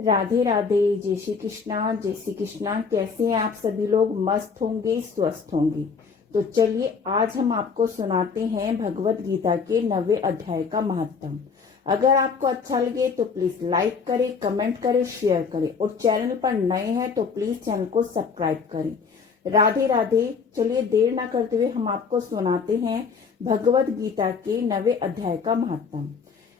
राधे राधे। जय श्री कृष्णा, जय श्री कृष्णा। कैसे हैं आप सभी लोग? मस्त होंगे, स्वस्थ होंगे। तो चलिए आज हम आपको सुनाते हैं भगवत गीता के 9वें अध्याय का महात्म। अगर आपको अच्छा लगे तो प्लीज लाइक करें, कमेंट करें, शेयर करें और चैनल पर नए हैं तो प्लीज चैनल को सब्सक्राइब करें। राधे राधे। चलिए देर ना करते हुए हम आपको सुनाते हैं भगवत गीता के 9वें अध्याय का महात्म।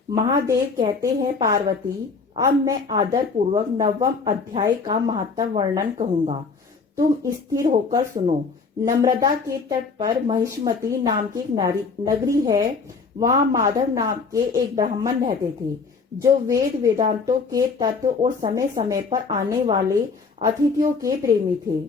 महादेव कहते हैं, पार्वती अब मैं आदर पूर्वक 9वां अध्याय का महत्व वर्णन कहूंगा। तुम स्थिर होकर सुनो। नर्मदा के तट पर महिष्मती नाम की एक नगरी है। वहां माधव नाम के एक ब्राह्मण रहते थे, जो वेद वेदांतों के तत्व और समय समय पर आने वाले अतिथियों के प्रेमी थे।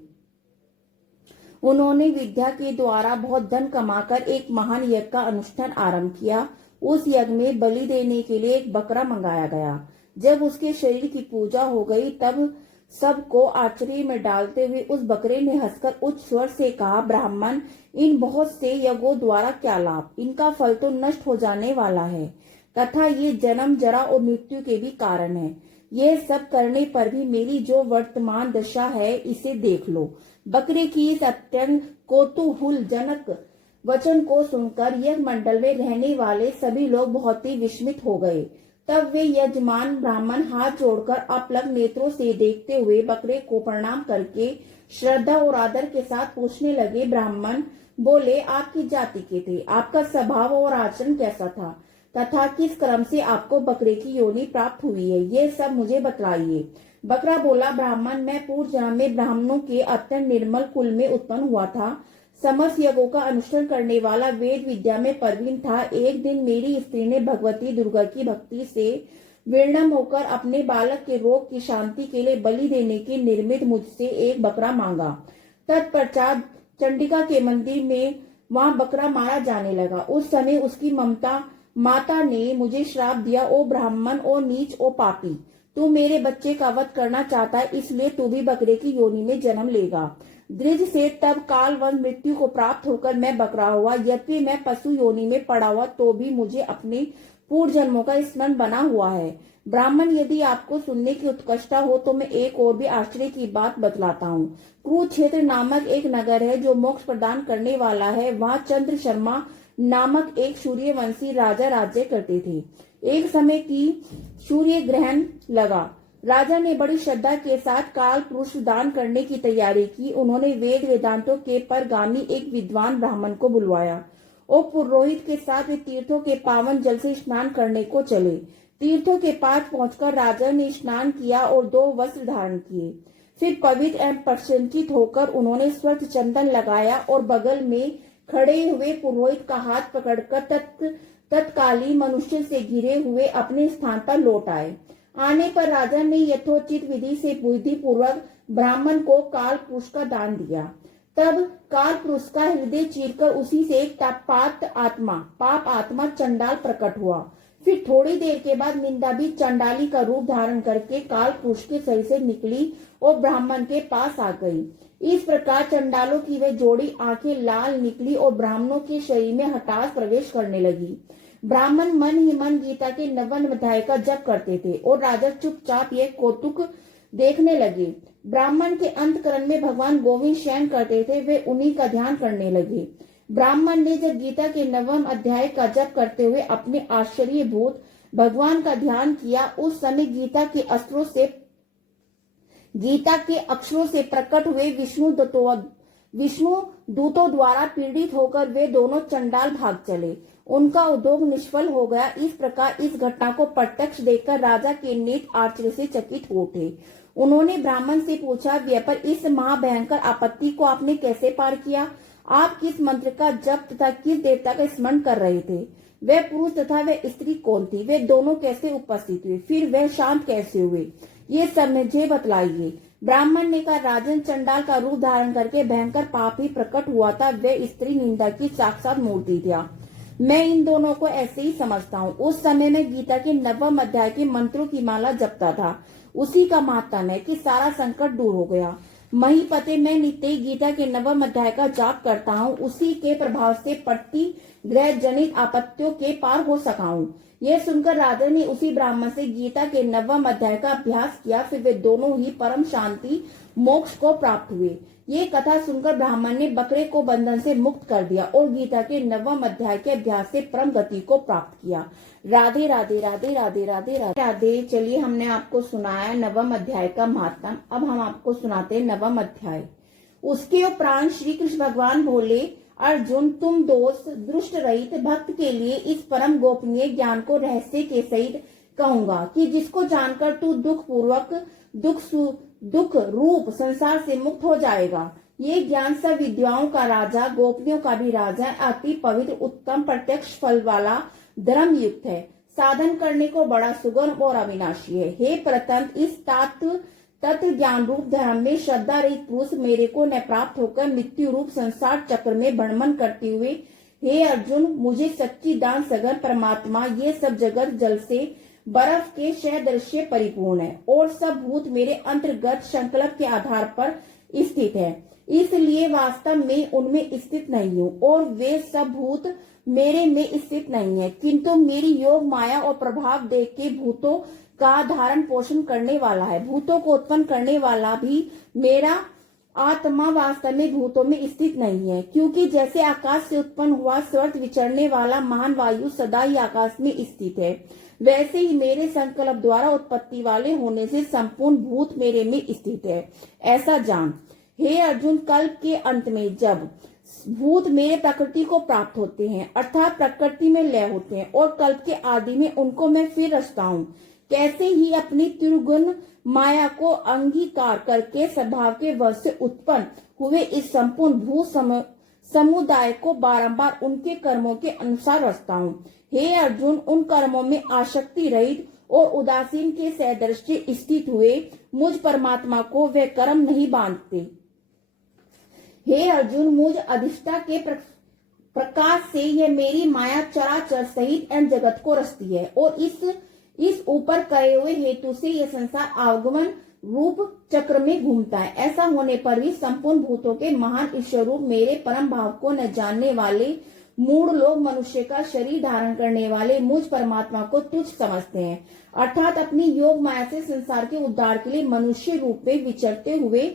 उन्होंने विद्या के द्वारा बहुत धन कमाकर एक महान यज्ञ का अनुष्ठान आरंभ किया। उस यज्ञ में बलि देने के लिए एक बकरा मंगाया गया। जब उसके शरीर की पूजा हो गई तब सबको आश्चर्य में डालते हुए उस बकरे ने हंसकर उच्च स्वर से कहा, ब्राह्मण, इन बहुत से यज्ञों द्वारा क्या लाभ? इनका फल तो नष्ट हो जाने वाला है तथा ये जन्म, जरा और मृत्यु के भी कारण है। यह सब करने पर भी मेरी जो वर्तमान दशा है इसे देख लो। बकरे की इस अत्यंत कौतूहलजनक वचन को सुनकर यज्ञ मंडल में रहने वाले सभी लोग बहुत ही विस्मित हो गए। तब वे यजमान ब्राह्मण हाथ जोड़कर अपलक नेत्रों से देखते हुए बकरे को प्रणाम करके श्रद्धा और आदर के साथ पूछने लगे। ब्राह्मण बोले, आपकी जाति के थे, आपका स्वभाव और आचरण कैसा था तथा किस क्रम से आपको बकरे की योनि प्राप्त हुई है, ये सब मुझे बतलाइए। बकरा बोला, ब्राह्मण, मैं पूर्व जन्म में ब्राह्मणों के अत्यंत निर्मल कुल में उत्पन्न हुआ था। समस्त यज्ञों का अनुष्ठान करने वाला, वेद विद्या में प्रवीण था। एक दिन मेरी स्त्री ने भगवती दुर्गा की भक्ति से विनम्र होकर अपने बालक के रोग की शांति के लिए बलि देने की निर्मित मुझसे एक बकरा मांगा। तत्पश्चात चंडिका के मंदिर में वहां बकरा मारा जाने लगा। उस समय उसकी माता ने मुझे श्राप दिया, ओ ब्राह्मण, ओ नीच, ओ पापी, तू मेरे बच्चे का वध करना चाहता है, इसलिए तू भी बकरे की योनि में जन्म लेगा। द्विज से तब कालवश मृत्यु को प्राप्त होकर मैं बकरा हुआ। यद्यपि मैं पशु योनि में पड़ा हुआ तो भी मुझे अपने पूर्व जन्मों का स्मरण बना हुआ है। ब्राह्मण, यदि आपको सुनने की उत्कंठा हो तो मैं एक और भी आश्चर्य की बात बतलाता हूँ। कुरुक्षेत्र नामक एक नगर है जो मोक्ष प्रदान करने वाला है। वहाँ चंद्र शर्मा नामक एक सूर्यवंशी राजा राज्य करते थे। एक समय की सूर्य ग्रहण लगा। राजा ने बड़ी श्रद्धा के साथ काल पुरुष दान करने की तैयारी की। उन्होंने वेद वेदांतों के परगामी एक विद्वान ब्राह्मण को बुलवाया और पुरोहित के साथ वे तीर्थों के पावन जल से स्नान करने को चले। तीर्थों के पास पहुंचकर राजा ने स्नान किया और 2 वस्त्र धारण किए। फिर पवित्र एवं प्रसन्नचित होकर उन्होंने स्वच्छ चंदन लगाया और बगल में खड़े हुए पुरोहित का हाथ पकड़कर तत्कालीन मनुष्य से घिरे हुए अपने स्थान पर लौट आए। आने पर राजा ने यथोचित विधि से बुद्धि पूर्वक ब्राह्मण को काल पुरुष का दान दिया। तब काल पुरुष का हृदय चीरकर उसी से एक पाप आत्मा चंडाल प्रकट हुआ। फिर थोड़ी देर के बाद निंदा भी चंडाली का रूप धारण करके काल पुरुष के शरीर से निकली और ब्राह्मण के पास आ गई। इस प्रकार चंडालों की वे जोड़ी आंखें लाल निकली और ब्राह्मणों के शरीर में हठात प्रवेश करने लगी। ब्राह्मण मन ही मन गीता के 9वें अध्याय का जप करते थे और राजा चुपचाप ये कौतुक देखने लगे। ब्राह्मण के अंतकरण में भगवान गोविंद शयन करते थे, वे उन्हीं का ध्यान करने लगे। ब्राह्मण ने जब गीता के 9वें अध्याय का जप करते हुए अपने आश्चर्यभूत भगवान का ध्यान किया, उस समय गीता के अक्षरों से प्रकट हुए विष्णु दूतों द्वारा पीड़ित होकर वे दोनों चंडाल भाग चले। उनका उद्योग निष्फल हो गया। इस प्रकार इस घटना को प्रत्यक्ष देखकर राजा के नेत्र आश्चर्य से चकित हो उठे। उन्होंने ब्राह्मण से पूछा, व्यापर, इस महाभयंकर आपत्ति को आपने कैसे पार किया? आप किस मंत्र का जप तथा किस देवता का स्मरण कर रहे थे? वह पुरुष तथा वह स्त्री कौन थी? वे दोनों कैसे उपस्थित हुए? फिर वह शांत कैसे हुए? ये सब मुझे बतलाइए। ब्राह्मण ने कहा, राजन, चंडाल का रूप धारण करके भयंकर पाप ही प्रकट हुआ था। वह स्त्री निंदा की साक्षात मूर्ति था। मैं इन दोनों को ऐसे ही समझता हूँ। उस समय मैं गीता के 9वें अध्याय के मंत्रों की माला जपता था। उसी का महात्म है कि सारा संकट दूर हो गया। महीपते, मैं नित्य गीता के 9वें अध्याय का जाप करता हूँ। उसी के प्रभाव से प्रति ग्रह जनित आपत्तियों के पार हो सका हूँ। यह सुनकर राजा ने उसी ब्राह्मण से गीता के 9वें अध्याय का अभ्यास किया। फिर वे दोनों ही परम शांति मोक्ष को प्राप्त हुए। ये कथा सुनकर ब्राह्मण ने बकरे को बंधन से मुक्त कर दिया और गीता के 9वें अध्याय के अभ्यास से परम गति को प्राप्त किया। राधे राधे राधे राधे राधे राधे राधे। चलिए, हमने आपको सुनाया 9वें अध्याय का महात्म। अब हम आपको सुनाते हैं 9वां अध्याय। उसके उपरांत श्री कृष्ण भगवान बोले, अर्जुन, तुम दोष दृष्ट रहित भक्त के लिए इस परम गोपनीय ज्ञान को रहस्य के सहित कहूंगा कि जिसको जानकर तू दुख पूर्वक दुख रूप संसार से मुक्त हो जाएगा। ये ज्ञान सब विद्याओं का राजा, गोपनियों का भी राजा, अति पवित्र, उत्तम, प्रत्यक्ष फल वाला, धर्म युक्त है, साधन करने को बड़ा सुगम और अविनाशी है। हे प्रतंत, इस तत्व ज्ञान रूप धर्म में श्रद्धा रहित पुरुष मेरे को न प्राप्त होकर मृत्यु रूप संसार चक्र में भ्रमण करते हुए, हे अर्जुन, मुझे सच्ची दान सगर परमात्मा, ये सब जगत जल से बर्फ के सदृश्य परिपूर्ण है और सब भूत मेरे अंतर्गत संकल्प के आधार पर स्थित है, इसलिए वास्तव में उनमें स्थित नहीं हूँ और वे सब भूत मेरे में स्थित नहीं है, किंतु मेरी योग माया और प्रभाव देख के भूतों का धारण पोषण करने वाला है। भूतों को उत्पन्न करने वाला भी मेरा आत्मा वास्तव में भूतों में स्थित नहीं है, क्योंकि जैसे आकाश से उत्पन्न हुआ सर्वत्र विचरने वाला महान वायु सदा ही आकाश में स्थित है, वैसे ही मेरे संकल्प द्वारा उत्पत्ति वाले होने से संपूर्ण भूत मेरे में स्थित है, ऐसा जान। हे अर्जुन, कल्प के अंत में जब भूत मेरे प्रकृति को प्राप्त होते हैं, अर्थात प्रकृति में लय होते हैं, और कल्प के आदि में उनको मैं फिर रचता हूँ, कैसे ही अपनी त्रिगुण माया को अंगीकार करके स्वभाव के वश से उत्पन्न हुए इस संपूर्ण भू समुदाय को बारंबार उनके कर्मों के अनुसार रचता हूँ। हे अर्जुन, उन कर्मों में आसक्ति रहित और उदासीन के सदृश्य स्थित हुए मुझ परमात्मा को वे कर्म नहीं बांधते। हे अर्जुन, मुझ अधिष्ठा के प्रकाश से यह मेरी माया चराचर सहित एन जगत को रचती है और इस ऊपर कहे हुए हेतु से यह संसार आगमन रूप चक्र में घूमता है। ऐसा होने पर भी संपूर्ण भूतों के महान ईश्वर रूप मेरे परम भाव को न जानने वाले मूढ़ लोग मनुष्य का शरीर धारण करने वाले मुझ परमात्मा को तुच्छ समझते हैं, अर्थात अपनी योग माया से संसार के उद्धार के लिए मनुष्य रूप में विचरते हुए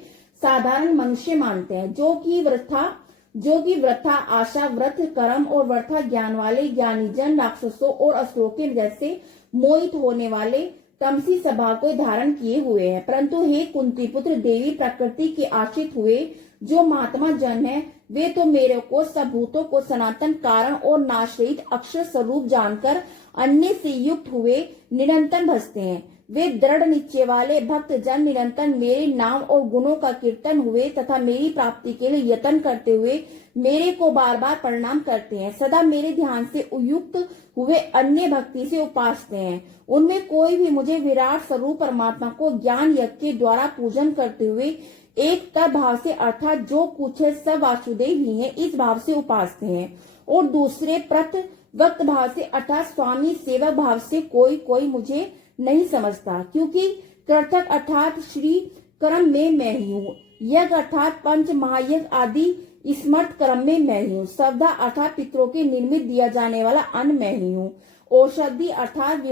साधारण मनुष्य मानते हैं, जो कि वृथा आशा, व्रत कर्म और वृथा ज्ञान वाले ज्ञानी जन राक्षसों और असुरों के जैसे मोहित होने वाले तमसी स्वभाव को धारण किए हुए हैं। परंतु हे कुंती पुत्र देवी, प्रकृति के आश्रित हुए जो महात्मा जन है, वे तो मेरे को सब भूतों को सनातन कारण और नाशरहित अक्षर स्वरूप जानकर अन्य से युक्त हुए निरंतर भजते हैं। वे दृढ़ निश्चय वाले भक्त जन निरंतर मेरे नाम और गुणों का कीर्तन हुए तथा मेरी प्राप्ति के लिए यत्न करते हुए मेरे को बार बार प्रणाम करते हैं, सदा मेरे ध्यान से उयुक्त हुए अन्य भक्ति से उपासते हैं। उनमें कोई भी मुझे विराट स्वरूप परमात्मा को ज्ञान यज्ञ के द्वारा पूजन करते हुए एक तब भाव से, अर्थात जो कुछ है सब वासुदेव ही है, इस भाव से उपासते हैं, और दूसरे प्रत्यवक्त भाव से, अर्थात स्वामी सेवक भाव से कोई मुझे नहीं समझता, क्योंकि कृतक अर्थात श्री कर्म में मैं ही हूँ, यज्ञ अर्थात पंच महायज्ञ आदि स्मर्त कर्म में मैं ही हूँ, सवधा अर्थात पितरों के निर्मित दिया जाने वाला अन्न मैं ही हूँ, औषधि अर्थात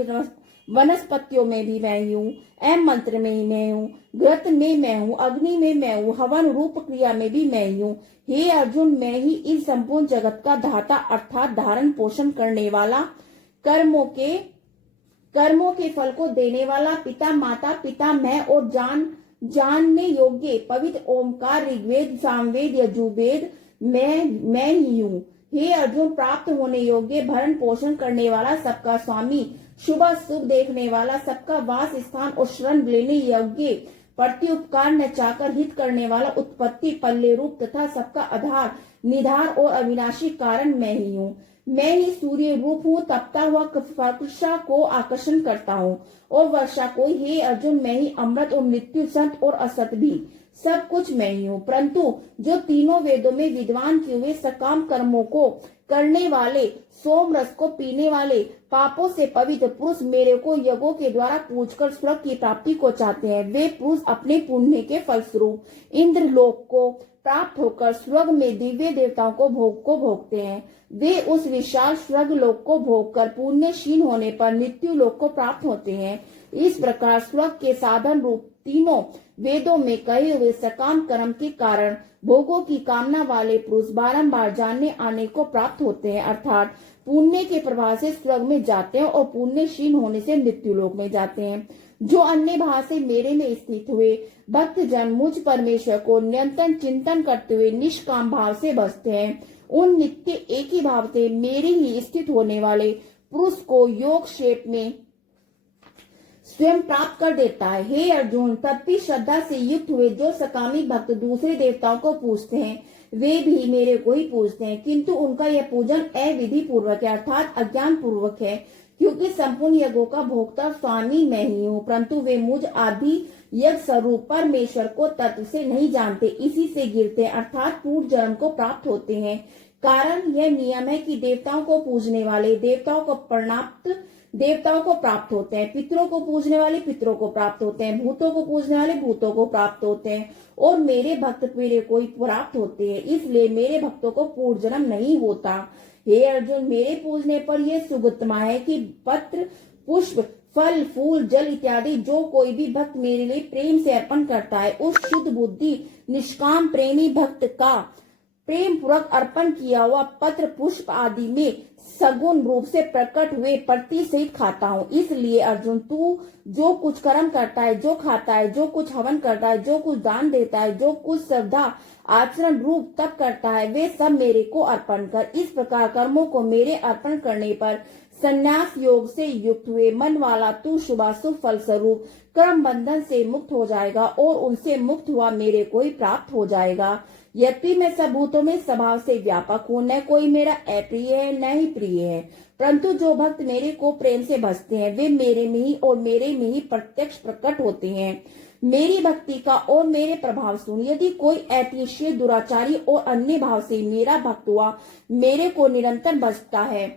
वनस्पतियों में भी मैं ही हूँ, एम मंत्र में ही मैं हूँ, घृत में मैं हूँ, अग्नि में मैं हूँ, हवन रूप क्रिया में भी मैं ही हूँ। हे अर्जुन, मैं ही इस संपूर्ण जगत का धाता अर्थात धारण पोषण करने वाला, कर्मों के फल को देने वाला, पिता माता पिता मैं और जानने योग्य पवित्र ओमकार ऋग्वेद सामवेद यजुर्वेद मैं ही हूँ। हे अर्जुन, प्राप्त होने योग्य भरण पोषण करने वाला, सबका स्वामी, शुभ शुभ देखने वाला, सबका वास स्थान और शरण लेने योग्य, प्रत्युपकार न चाहकर हित करने वाला, उत्पत्ति पल्ले रूप तथा सबका आधार निधार और अविनाशी कारण मैं ही हूँ। मैं ही सूर्य रूप हूँ, तपता हुआ वर्षा को आकर्षण करता हूँ और वर्षा को। हे अर्जुन, मैं ही अमृत और मृत्यु, सत और असत भी सब कुछ मैं ही हूँ। परंतु जो तीनों वेदों में विद्वान किए हुए सकाम कर्मों को करने वाले, सोम रस को पीने वाले, पापों से पवित्र पुरुष मेरे को यज्ञों के द्वारा पूजकर स्वर्ग की प्राप्ति को चाहते हैं, वे पुरुष अपने पुण्य के फलस्वरूप इंद्र लोक को प्राप्त होकर स्वर्ग में दिव्य देवताओं को भोगते हैं। वे उस विशाल स्वर्ग लोक को भोगकर पुण्यशील होने पर मृत्यु लोक को प्राप्त होते हैं। इस प्रकार स्वर्ग के साधन रूप तीनों वेदों में कहे हुए सकाम कर्म के कारण भोगों की कामना वाले पुरुष बारंबार जानने आने को प्राप्त होते हैं, अर्थात पुण्य के प्रभाव से स्वर्ग में जाते हैं और पुण्यशील होने से मृत्यु लोक में जाते हैं। जो अन्य भाव से मेरे में स्थित हुए भक्त जन मुझ परमेश्वर को निरंतर चिंतन करते हुए निष्काम भाव से बसते हैं, उन नित्य एक ही भाव से मेरे ही स्थित होने वाले पुरुष को योग क्षेप में स्वयं प्राप्त कर देता है। हे अर्जुन, तत्पी श्रद्धा से युक्त हुए जो सकामी भक्त दूसरे देवताओं को पूजते हैं वे भी मेरे को ही पूजते हैं, किंतु उनका यह पूजन अविधि पूर्वक है, अर्थात अज्ञान पूर्वक है, क्योंकि संपूर्ण यज्ञों का भोक्ता स्वामी मैं ही हूँ, परंतु वे मुझ आदि यज्ञ स्वरूप परमेश्वर को तत्व से नहीं जानते, इसी से गिरते हैं, अर्थात पूर्व जन्म को प्राप्त होते हैं। कारण यह नियम है कि देवताओं को पूजने वाले देवताओं को प्राप्त देवताओं को प्राप्त होते हैं, पितरों को पूजने वाले पितरों को प्राप्त होते हैं, भूतों को पूजने वाले भूतों को प्राप्त होते हैं, और मेरे भक्त मेरे को ही प्राप्त होते हैं, इसलिए मेरे भक्तों को पूर्व जन्म नहीं होता। हे अर्जुन, मेरे पूजने पर यह सुगतमा है कि पत्र पुष्प फल फूल जल इत्यादि जो कोई भी भक्त मेरे लिए प्रेम से अर्पण करता है, उस शुद्ध बुद्धि निष्काम प्रेमी भक्त का प्रेम पूर्वक अर्पण किया हुआ पत्र पुष्प आदि में सगुण रूप से प्रकट हुए प्रति सहित खाता हूँ। इसलिए अर्जुन, तू जो कुछ कर्म करता है, जो खाता है, जो कुछ हवन करता है, जो कुछ दान देता है, जो कुछ श्रद्धा आचरण रूप तप करता है, वे सब मेरे को अर्पण कर। इस प्रकार कर्मों को मेरे अर्पण करने पर संन्यास योग से युक्त हुए मन वाला तू शुभाशुभ फल स्वरूप कर्म बंधन से मुक्त हो जाएगा और उनसे मुक्त हुआ मेरे को ही प्राप्त हो जाएगा। यद्यपि मैं सब भूतों में स्वभाव से व्यापक हूँ, न कोई मेरा अप्रिय है न ही प्रिय है, परंतु जो भक्त मेरे को प्रेम से भजते हैं वे मेरे में ही और मेरे में ही प्रत्यक्ष प्रकट होते हैं। मेरी भक्ति का और मेरे प्रभाव सुन, यदि कोई अतिशय दुराचारी और अन्य भाव से मेरा भक्त हुआ मेरे को निरंतर भजता है,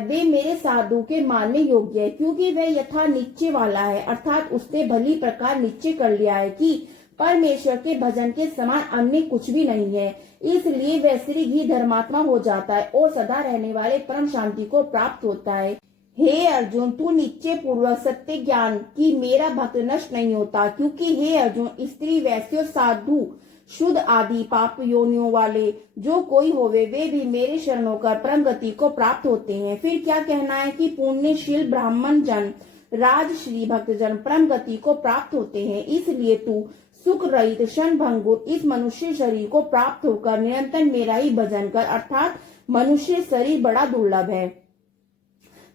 वे मेरे साधु के मानने योग्य है, क्योंकि वह यथा निश्चय वाला है, अर्थात उसने भली प्रकार निश्चय कर लिया है कि परमेश्वर के भजन के समान अन्य कुछ भी नहीं है, इसलिए वह श्री ही धर्मात्मा हो जाता है और सदा रहने वाले परम शांति को प्राप्त होता है। हे अर्जुन, तू निश्चय पूर्वक सत्य ज्ञान की मेरा भक्त नष्ट नहीं होता, क्योंकि हे अर्जुन, स्त्री वैश्य साधु शुद्ध आदि पाप योनियों वाले जो कोई होवे वे भी मेरे शरण होकर परम गति को प्राप्त होते हैं। फिर क्या कहना है कि पुण्यशील ब्राह्मण जन राजश्री भक्त जन परम गति को प्राप्त होते हैं, इसलिए तू सुख रहित क्षण भंगुर इस मनुष्य शरीर को प्राप्त होकर निरंतर मेरा ही भजन कर, अर्थात मनुष्य शरीर बड़ा दुर्लभ है,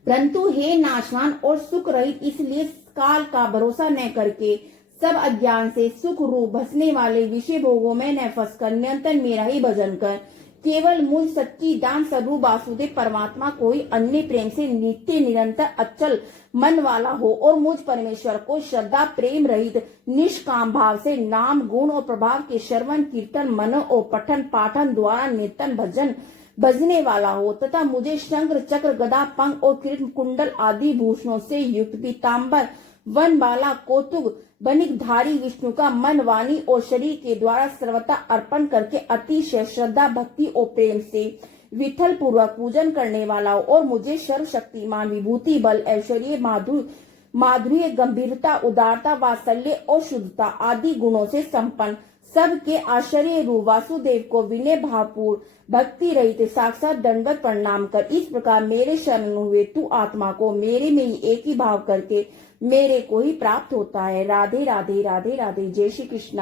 परंतु हे नाशवान और सुख रहित, इसलिए काल का भरोसा न करके सब अज्ञान से सुख रूप बसने वाले विषय भोगों में न फंसकर निरंतर मेरा ही भजन कर। केवल मुझ सच्ची दान स्वरूप वासुदेव परमात्मा को ही अन्य प्रेम से नित्य निरंतर अचल मन वाला हो और मुझ परमेश्वर को श्रद्धा प्रेम रहित निष्काम भाव से नाम गुण और प्रभाव के श्रवण कीर्तन मनन और पठन पाठन द्वारा निरंतर भजन बजने वाला हो, तथा मुझे शंकर चक्र गदा पंख और किरीट कुंडल आदि भूषणों से युक्त पीताम्बर वन बाला कौतुक बनिकधारी विष्णु का मन वाणी और शरीर के द्वारा सर्वथा अर्पण करके अतिशय श्रद्धा भक्ति और प्रेम से विठल पूर्वक पूजन करने वाला हो और मुझे सर्वशक्तिमान विभूति बल ऐश्वर्य माधुर्य गंभीरता उदारता वात्सल्य और शुद्धता आदि गुणों से संपन्न सबके आश्चर्य रूप वासुदेव को विनय भावपूर्ण भक्ति रहित साक्षात दंडवत प्रणाम कर। इस प्रकार मेरे शरण हुए तू आत्मा को मेरे में ही एक ही भाव करके मेरे को ही प्राप्त होता है। राधे राधे राधे राधे। जय श्री कृष्ण।